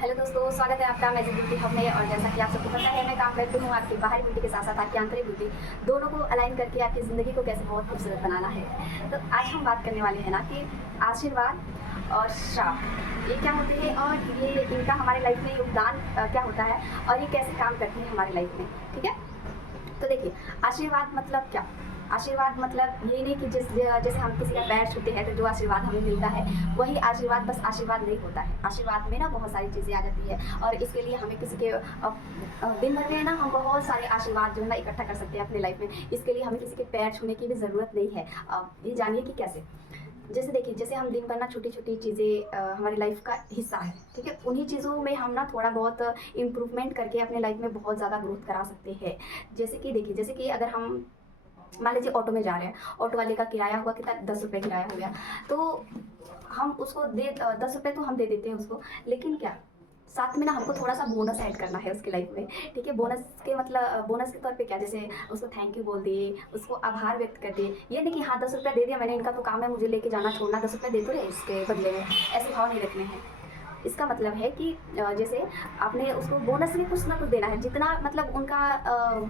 Hello दोस्तों, स्वागत है आपका मैजिक ब्यूटी हब में। और जैसा कि आप सबको पता है, मैं काम करती हूँ आपकी बाहरी ब्यूटी के साथ साथ आपकी आंतरिक ब्यूटी दोनों को अलाइन करके आपकी ज़िंदगी को कैसे बहुत खूबसूरत बनाना है। तो आज हम बात करने वाले हैं ना कि आशीर्वाद और श्राप ये क्या होते हैं और ये इनका हमारे लाइफ में योगदान क्या होता है और ये कैसे काम करती है हमारी लाइफ में। ठीक है, तो देखिए, आशीर्वाद मतलब क्या। आशीर्वाद मतलब ये नहीं कि जैसे हम किसी का पैर छूते हैं तो जो आशीर्वाद हमें मिलता है वही आशीर्वाद बस आशीर्वाद नहीं होता है। आशीर्वाद में ना बहुत सारी चीज़ें आ जाती है और इसके लिए हमें किसी के दिन भर में ना हम बहुत सारे आशीर्वाद जो है ना इकट्ठा कर सकते हैं अपने लाइफ में। इसके लिए हमें किसी के पैर छूने की भी ज़रूरत नहीं है। ये जानिए कि कैसे। जैसे देखिए, जैसे हम दिन भर ना छोटी छोटी चीज़ें हमारी लाइफ का हिस्सा है, ठीक है, उन्हीं चीज़ों में हम ना थोड़ा बहुत इम्प्रूवमेंट करके अपने लाइफ में बहुत ज़्यादा ग्रोथ करा सकते हैं। जैसे कि देखिए, जैसे कि अगर हम मान लीजिए ऑटो में जा रहे हैं, ऑटो वाले का किराया हुआ कितना, 10 रुपये किराया हो गया, तो हम उसको 10 रुपये तो हम दे देते हैं उसको, लेकिन क्या साथ में ना हमको थोड़ा सा बोनस ऐड करना है उसकी लाइफ में। ठीक है, बोनस के मतलब बोनस के तौर पे क्या, जैसे उसको थैंक यू बोल दिए, उसको आभार व्यक्त कर दिए। ये नहीं कि हाँ 10 रुपये दे दिया मैंने, इनका तो काम है मुझे लेके जाना छोड़ना, 10 रुपये दे तो रहे इसके बदले में, ऐसे भाव नहीं रखने हैं। इसका मतलब है कि जैसे आपने उसको बोनस में कुछ ना कुछ देना है, जितना मतलब उनका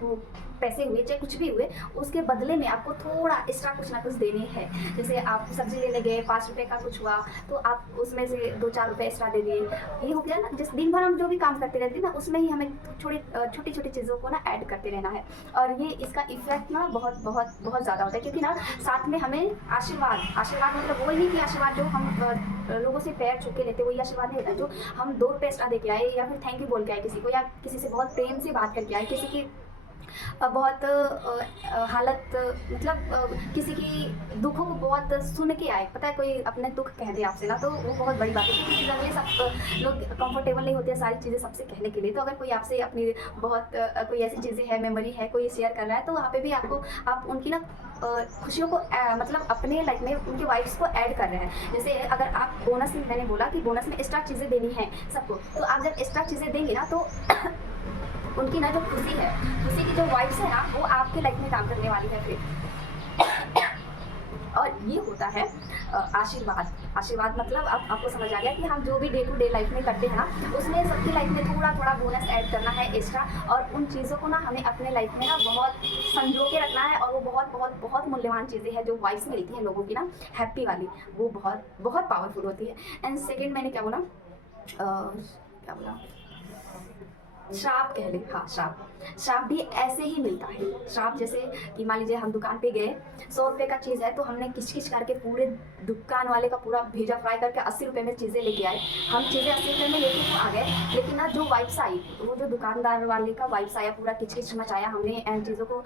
वो पैसे हुए चाहे कुछ भी हुए, उसके बदले में आपको थोड़ा एक्स्ट्रा कुछ ना कुछ देने हैं। जैसे आप सब्जी लेने गए, 5 रुपये का कुछ हुआ तो आप उसमें से 2-4 रुपये एक्स्ट्रा दे दिए। ये हो गया ना, जिस दिन भर हम जो भी काम करते रहते हैं ना उसमें ही हमें छोटी छोटी चीज़ों को ना ऐड करते रहना है। और ये इसका इफेक्ट ना बहुत बहुत बहुत ज़्यादा होता है, क्योंकि ना साथ में हमें आशीर्वाद मतलब वही नहीं कि आशीर्वाद जो हम लोगों से पैर छू के लेते वही आशीर्वाद नहीं होता। जो हम 2 रुपये एक्स्ट्रा दे के आए या फिर थैंक यू बोल के आए किसी को, या किसी से बहुत प्रेम से बात करके आए, किसी की बहुत हालत मतलब किसी की दुखों को बहुत सुन के आए, पता है कोई अपने दुख कह दे आपसे ना तो वो बहुत बड़ी बात है, क्योंकि जब ये सब लोग कंफर्टेबल नहीं होते हैं सारी चीज़ें सबसे कहने के लिए। तो अगर कोई आपसे अपनी बहुत कोई ऐसी चीज़ें है, मेमोरी है, कोई शेयर कर रहा है, तो वहाँ पे भी आप उनकी ना खुशियों को मतलब अपने लाइफ में उनकी वाइब्स को ऐड कर रहे हैं। जैसे अगर आप बोनस में, मैंने बोला कि बोनस में एक्स्ट्रा चीज़ें देनी है सबको, तो आप जब एक्स्ट्रा चीज़ें देंगे ना तो उनकी ना जो खुशी है, खुशी की जो वाइब्स है ना वो आपके लाइफ में काम करने वाली है फिर। और ये होता है आशीर्वाद मतलब आपको समझ आ गया कि हम जो भी डे टू डे लाइफ में करते हैं ना उसमें सबकी लाइफ में थोड़ा थोड़ा बोनस ऐड करना है एक्स्ट्रा। और उन चीज़ों को ना हमें अपने लाइफ में ना बहुत संजो के रखना है। और वो बहुत बहुत बहुत मूल्यवान चीज़ें हैं जो वाइब्स मिलती हैं लोगों की ना हैप्पी वाली, वो बहुत बहुत पावरफुल होती है। एंड सेकेंड मैंने क्या बोला, श्राप कह ले, हाँ श्राप भी ऐसे ही मिलता है। श्राप जैसे कि मान लीजिए हम दुकान पे गए, 100 रुपये का चीज़ है तो हमने किच करके पूरे दुकान वाले का पूरा भेजा फ्राई करके 80 रुपये में चीज़ें लेके आए। हम चीज़ें 80 रुपये में लेके तो आ गए, लेकिन ना जो वाइब्स आई, वो जो दुकानदार वाले का वाइब्स आया, पूरा किच मचाया हमने एंड चीज़ों को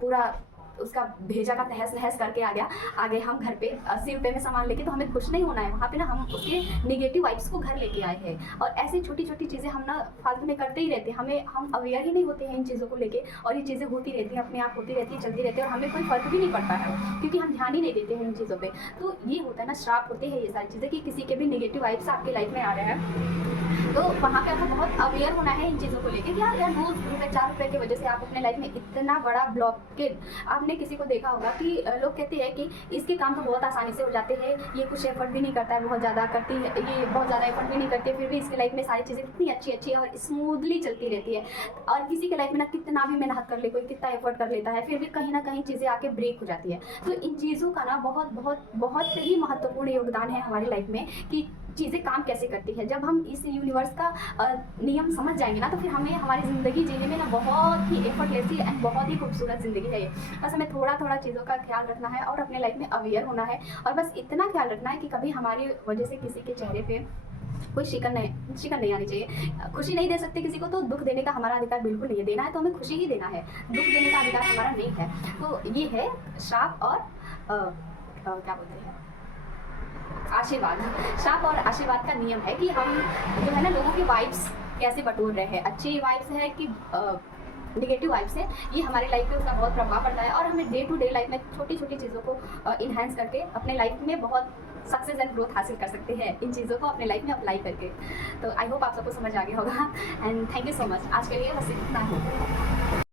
पूरा उसका भेजा का तहस नहस करके आ गए हम घर पे 80 रुपये में सामान लेके। तो हमें खुश नहीं होना है वहाँ पे ना, हम उसके निगेटिव वाइब्स को घर लेके आए हैं। और ऐसी छोटी छोटी चीज़ें हम ना फालतू में करते ही रहते हैं, हम अवेयर ही नहीं होते हैं इन चीज़ों को लेके, और ये चीज़ें होती रहती हैं, अपने आप होती रहती है, चलती रहती है, और हमें कोई फर्क भी नहीं पड़ता है क्योंकि हम ध्यान ही नहीं देते हैं इन चीज़ों पर। तो ये होता है ना, श्राप होते हैं ये सारी चीज़ें कि किसी के भी निगेटिव वाइब्स आपकी लाइफ में आ रहे हैं। तो वहाँ पे आपको बहुत अवेयर होना है इन चीज़ों को लेके कि यार 2 रुपये 4 रुपये की वजह से आप अपने लाइफ में इतना बड़ा ब्लॉकेज। आपने किसी को देखा होगा कि लोग कहते हैं कि इसके काम तो बहुत आसानी से हो जाते हैं, ये कुछ एफर्ट भी नहीं करता है, बहुत ज़्यादा करती है, ये बहुत ज़्यादा एफर्ट भी नहीं करती है, फिर भी इसके लाइफ में सारी चीज़ें कितनी अच्छी अच्छी और स्मूथली चलती रहती है। और किसी के लाइफ में ना कितना भी मेहनत कर ले, कोई कितना एफर्ट कर लेता है, फिर भी कहीं ना कहीं चीज़ें आके ब्रेक हो जाती है। तो इन चीज़ों का ना बहुत बहुत बहुत ही महत्वपूर्ण योगदान है हमारी लाइफ में कि चीज़ें काम कैसे करती है। जब हम इस यूनिवर्स का नियम समझ जाएंगे ना तो फिर हमें हमारी ज़िंदगी जीने में ना बहुत ही एफर्टलेसली एंड बहुत ही खूबसूरत ज़िंदगी है ये। बस हमें थोड़ा थोड़ा चीज़ों का ख्याल रखना है और अपने लाइफ में अवेयर होना है। और बस इतना ख्याल रखना है कि कभी हमारी वजह से किसी के चेहरे पे कोई शिकन नहीं आनी चाहिए। खुशी नहीं दे सकते किसी को, तो दुख देने का हमारा अधिकार बिल्कुल नहीं है। देना है तो हमें खुशी ही देना है, दुख देने का अधिकार हमारा नहीं है। तो ये है श्राप और क्या बोलते हैं, आशीर्वाद। श्राप और आशीर्वाद का नियम है कि हम जो है ना लोगों की वाइब्स कैसे बटोर रहे हैं, अच्छी वाइब्स है कि निगेटिव वाइब्स है, ये हमारे लाइफ पे उसका बहुत प्रभाव पड़ता है। और हमें डे टू डे लाइफ में छोटी छोटी चीज़ों को इन्हांस करके अपने लाइफ में बहुत सक्सेस एंड ग्रोथ हासिल कर सकते हैं इन चीज़ों को अपने लाइफ में अप्लाई करके। तो आई होप आप सबको समझ आ गया होगा and thank you so much. आज के लिए बस इतना ही।